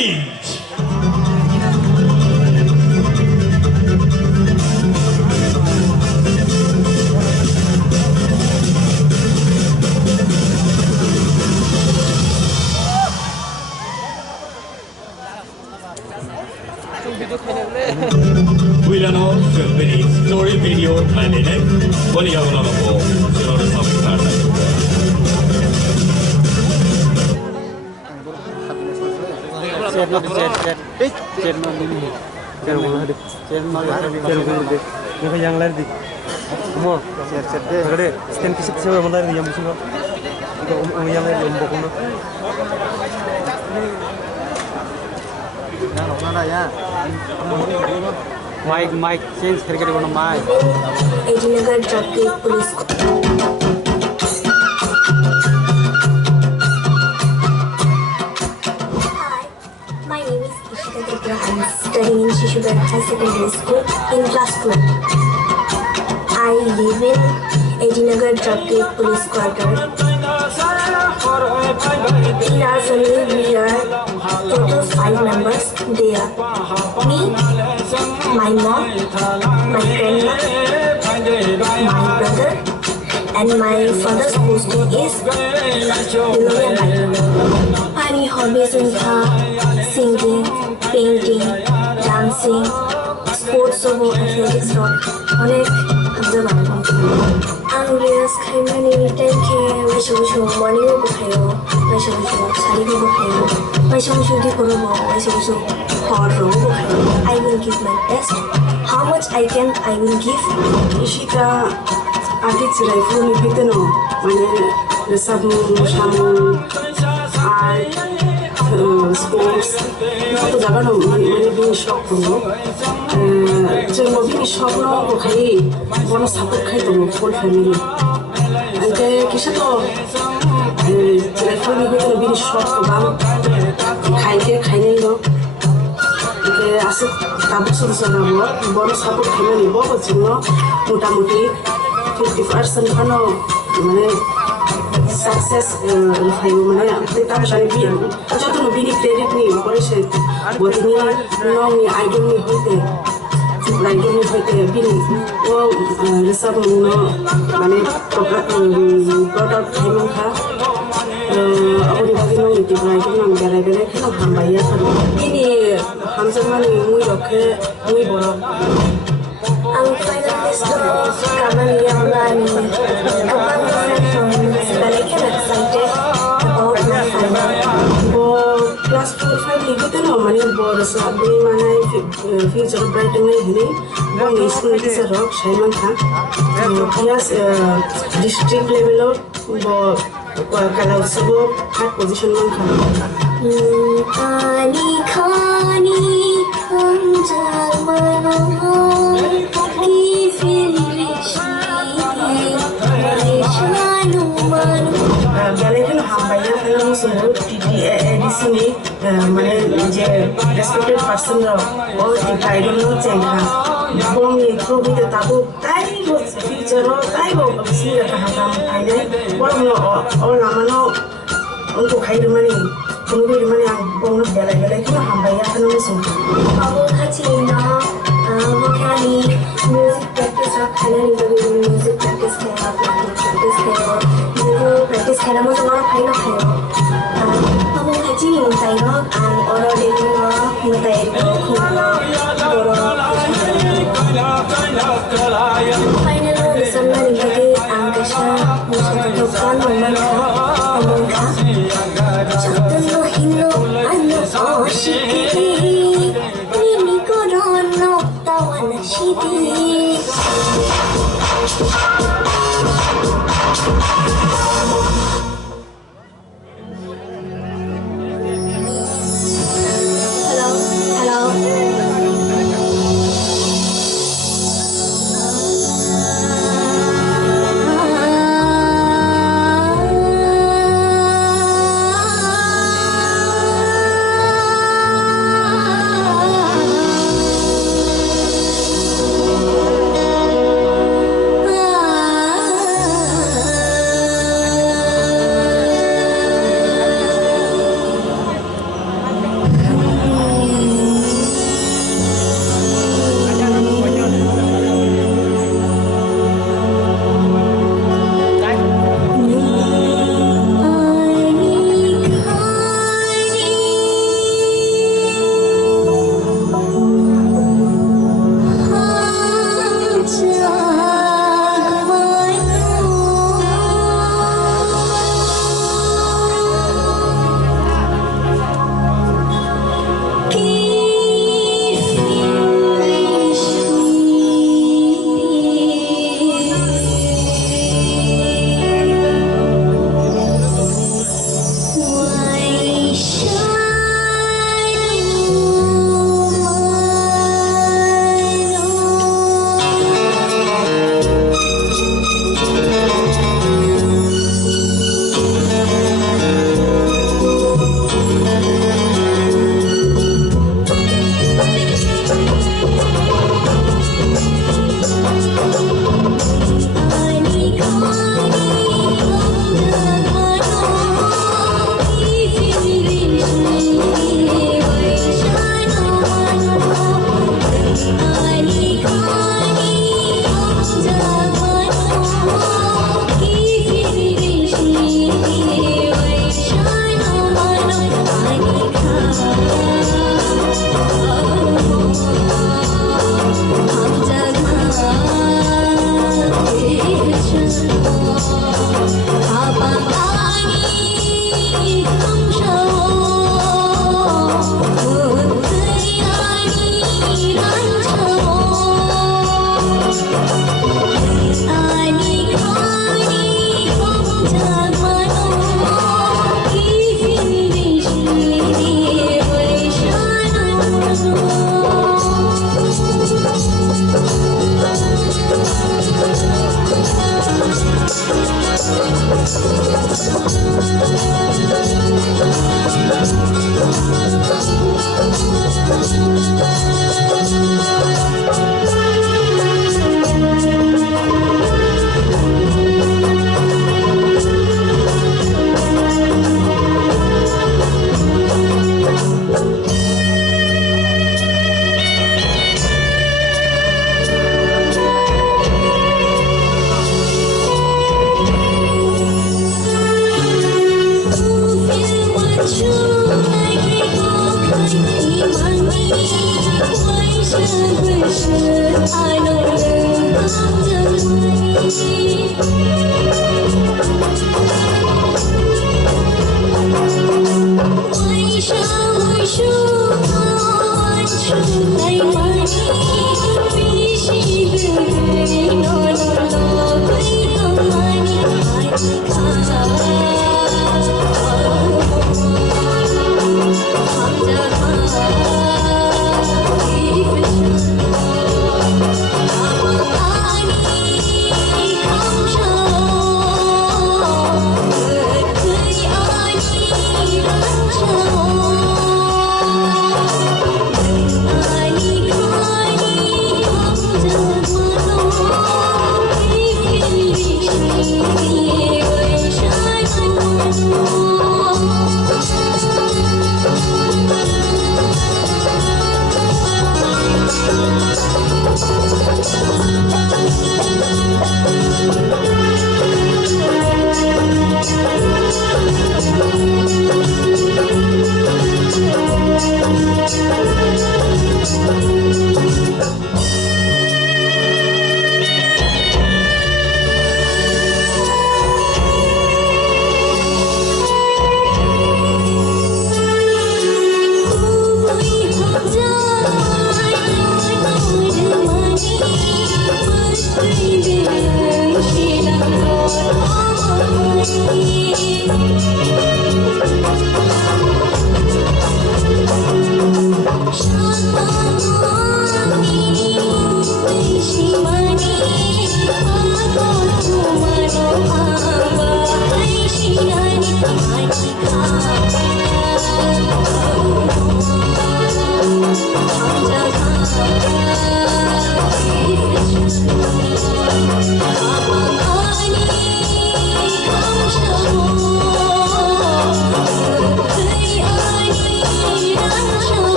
stage. Wilano Philippines story video Mandine Bonia Unono Sinora South yang lain di semua ada stand kisah siapa yang lain yang semua yang lain yang bokong Mike change करके देखो ना Mike एडीनगर traffic police Hi, my name is Ishita Debra. I'm studying in Shishubera High Secondary School in class 2. I live in Edinagar Traffic Police Quarter. In our family, we are total 5 members. They are me, my mom, my grandma, my brother, and my father's posting is My hobbies include singing, painting, dancing, sports of athletics, অনেক হাজার Anglias kaimani tenke waisho morning bukhayo waisho sari bukhayo waisho di korobo waisho horo bukhayo I will give my best how much I will give Ishita artist rifle ni biteno mane resabu shamu art sports to jaga no mane bin shop kono jemo bin shop no bukhay bono support khai to full family ante kisha to rifle ni biteno bin shop to bam khai no আসে তারপর শুরু জানাবো বড় support খেলে নিব জন্য মোটামুটি 50% খানো মানে সাকসেস হয় মানে তার সাথে বিয়ে যত বিনি ক্রেডিট নি করে সে বদিনি নমি আইডল নি হইতে বিনি ও রিসাব মানে প্রোডাক্ট খাইমান খা Aku dibagi nong itu lagi nong bela-bela kan hamba ya kan ini hamzah mana mui oke mui borok ang finalist kaman yang lain sebaliknya excited about my final bo class 4 5 gitu no mani bo sabi mana future bright ini bo school teacher rock Shaiman Khan class district level bo kalau sebab hard position man Kani kani kanjar manohar ki filishi shanu manu balik kan hambaya kan musuh TTADC ni mana je respected person lo oh kita idol lo cengka bong itu kita tahu tadi bos future lo tadi bos sih kita hakam ada orang lo orang lama lo untuk hai rumani tunggu rumani yang bong lo bela-bela itu hambaya kan musuh Aku kacina kali music practice kalian itu music practice kayak mau semua kayak Aku kacini mutai lo orang dari lo mutai Final lo bisa menikmati angkasa musyawarah memangka Shatan lo hino ano oshiki Nini korono tawana shidi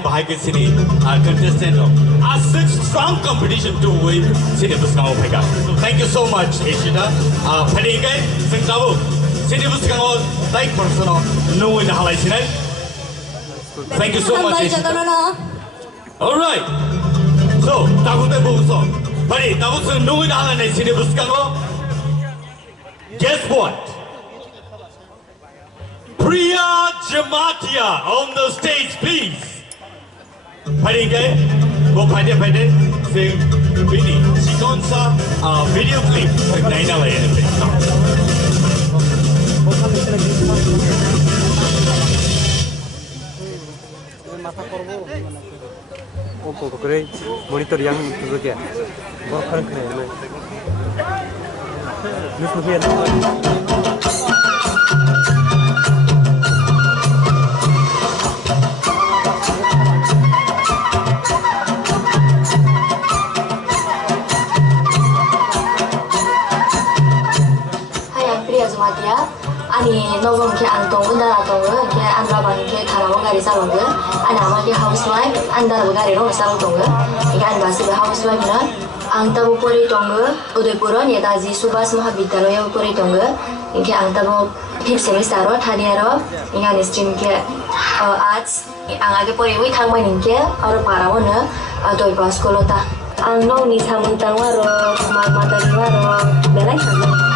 Bahai ke sini contestant such strong competition to win sini Buskango Pega. So thank you so much Ishida. Padi kai sing tahu sini Buskango like person no in the halai sini. Thank you so much Ishida. All right. So tahu te buso. Padi tahu se no in the halai sini Buskango. Guess what? Priya Jamatia on the stage, please. Go find it, sing. Bini, Sikonsa, video clip, Naina Layan. 그래 모니터 yang duduk ya baru kena ini nus nubian Ani nogong ke antong undar atong ke andra bang ke tharawo gari salong ge ani ama ke housewife andar gari ro salong tong ge ikan basi be housewife na ang tabu pori tong ge Udaipur Netaji Subhas Mahavidyalaya pori tong ge ke ang tabu 5th semester ro thania ro ikan stream ke arts ang age pori wi thang mai ning ke aro parawo na doi pas kolota ang nong ni thamung tangwa ro mata ni wa ro belai thang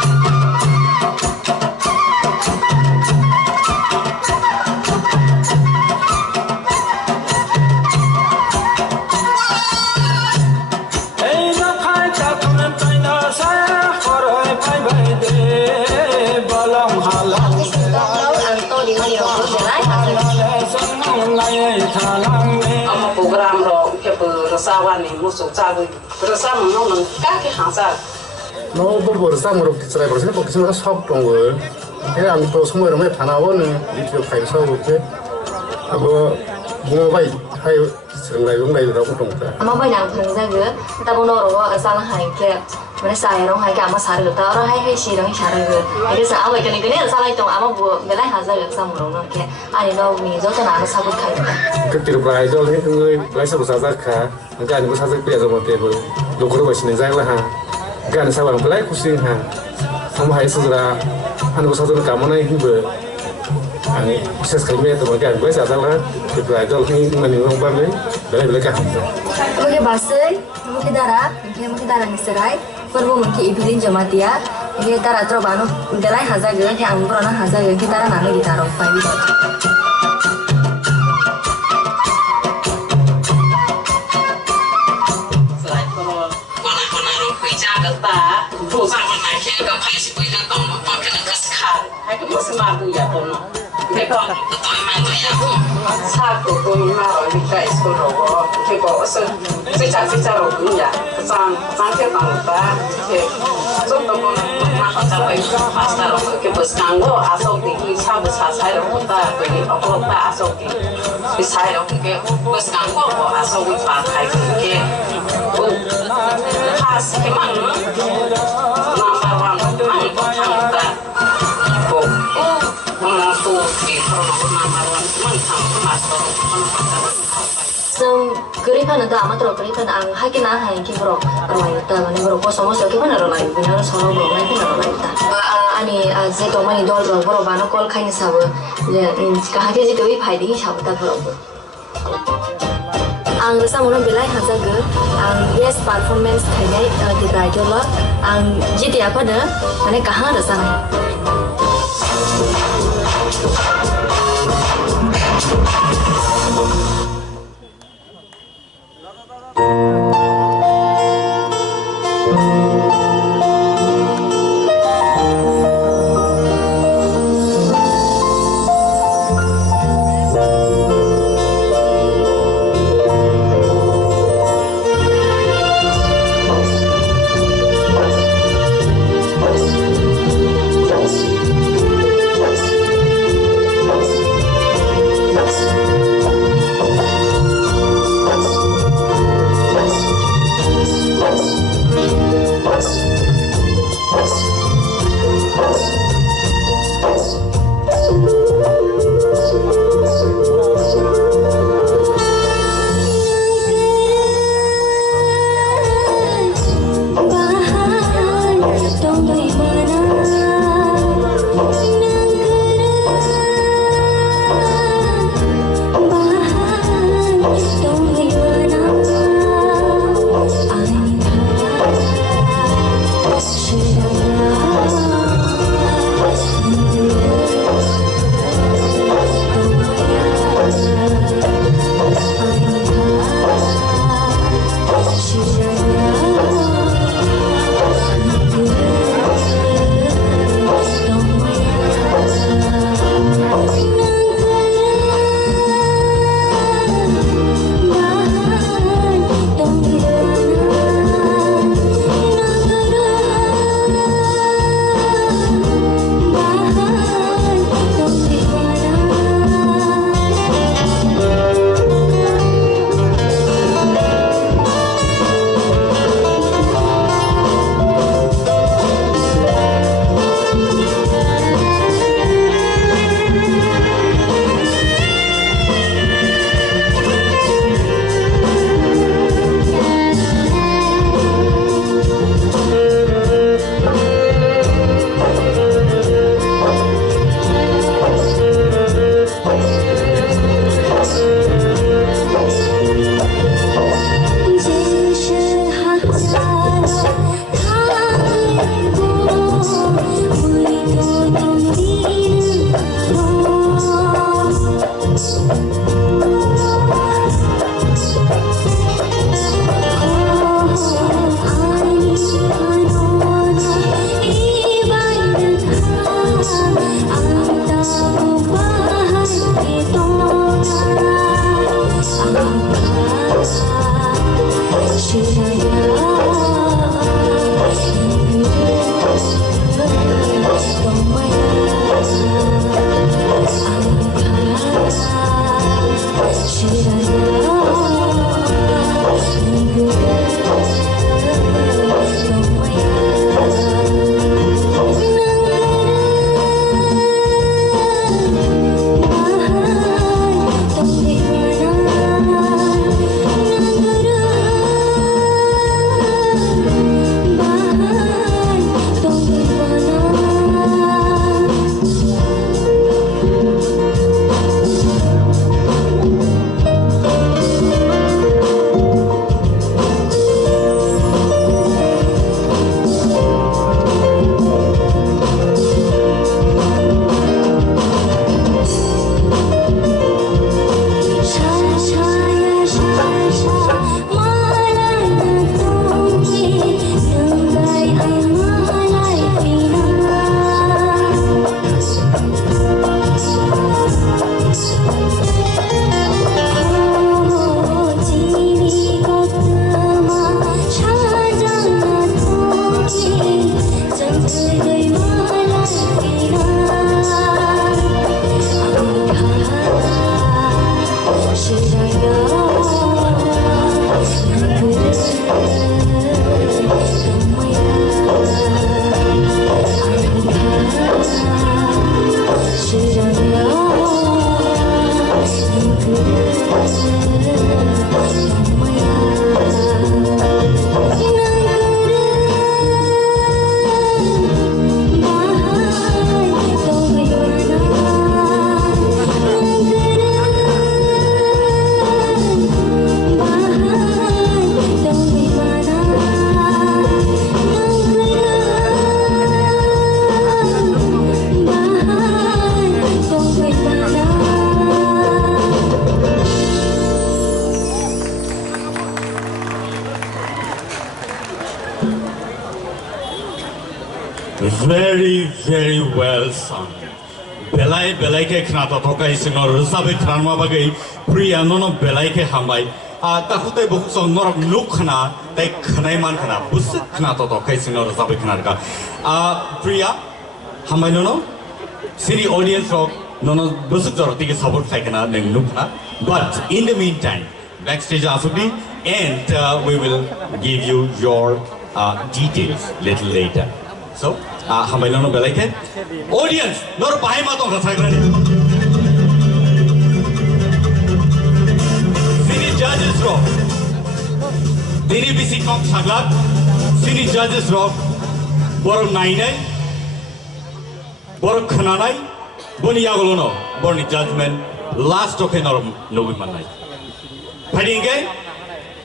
program ro ke bersawan ni musuh cabai bersama nong kaki hangsa nó bố bố sao một cái này bố sẽ có cái nó shop trong người thế anh tôi xong rồi mới phản áo nữa đi theo phải sao ok à bố mua vậy hay trường này lúc này đâu cũng trồng cả ama bai nang phang ja ge ta bono ro ga sal hai ke mane sai ro hai ka ama sar ge ta ro hai si ro sar ge ai sa awa ke ni ke sal hai tong ama bu be lai ha ja ge sam ro no ke ani no mi zo ta na sa bu khai cái tiền bài cho thế người lấy sao sao ra cả cái anh có sao ra bây giờ một tiền rồi đồ có đâu xin ra là ha cái anh sao bằng lấy cũng xin ha không hay sao ra anh có sao ra cảm ơn anh vừa anh sẽ khai mê tụi cái anh với sao ra là tiền bài cho khi mình không ban đấy lấy cả Oke basai, mungkin darah ni serai, perlu mungkin ibilin jamatia, ini darah terobano, darah haza geng, yang anggur orang haza geng, kita darah nami ditaruh, pai. selain kalau konak-konak rokok Jakarta, perusahaan mana yang kau sih boleh tahu apa kena kesekar, hai ke masih malu ya kono. Mereka betul malu ya kono. Satu kono malu di kai sekolah rokok, mereka asal secara rokok ya, kesang ke tangga, ke contoh kono mah capai pasta rokok ke bos kanggo asal di sabu sasai rokok ta, bagi rokok ta asal di bisai rokok ke bos kanggo asal di pakai ke khas ke mana number one mana tangga ko mengatur ke number one mana tangga master Sem geripan ada amat terus geripan ang hakin hai ki bro arwai ta mane bro ko somos ki mana arwai benar solo bro mai ki arwai ta ani je to mani dol bro bano kol khaini sab je ka hake je to phai di sab ta bro ang rasa mono belai haza ge ang yes performance khainai di bai jo lo ang jiti apa de mane kaha rasa nai Very, very well sung. Belai belai ke khnata tokai singo rusabe khanma bagai priya nono belai ke hambai. Takute buk song norok nuk khana tai khanai man khana bus khnata tokai singo rusabe khanarka. Priya hambai nono city audience rock nono bus joroti ke support khai khana neng nuk khana. But in the meantime, backstage asubdi and we will give you your details little later. So, hambai nono belai ke audience nor pai matong rasai grani. City judges rock. Dini bisi kok saglat. City judges rock. Borok nainai. Borok khananai. Boni yagolono. Borni judgment. Last okay nor nobi manai. Fighting game.